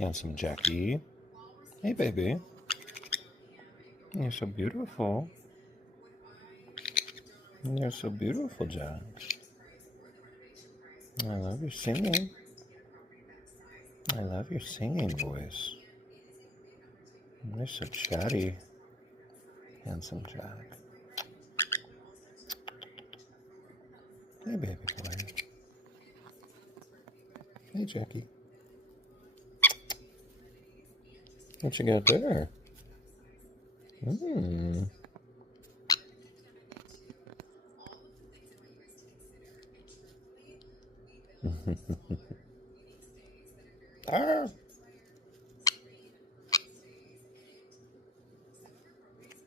Handsome Jackie. Hey, baby. You're so beautiful. You're so beautiful, Jack. I love your singing. I love your singing voice. You're so chatty. Handsome Jack. Hey, baby boy. Hey, Jackie. What you got there? Mmm. Ah!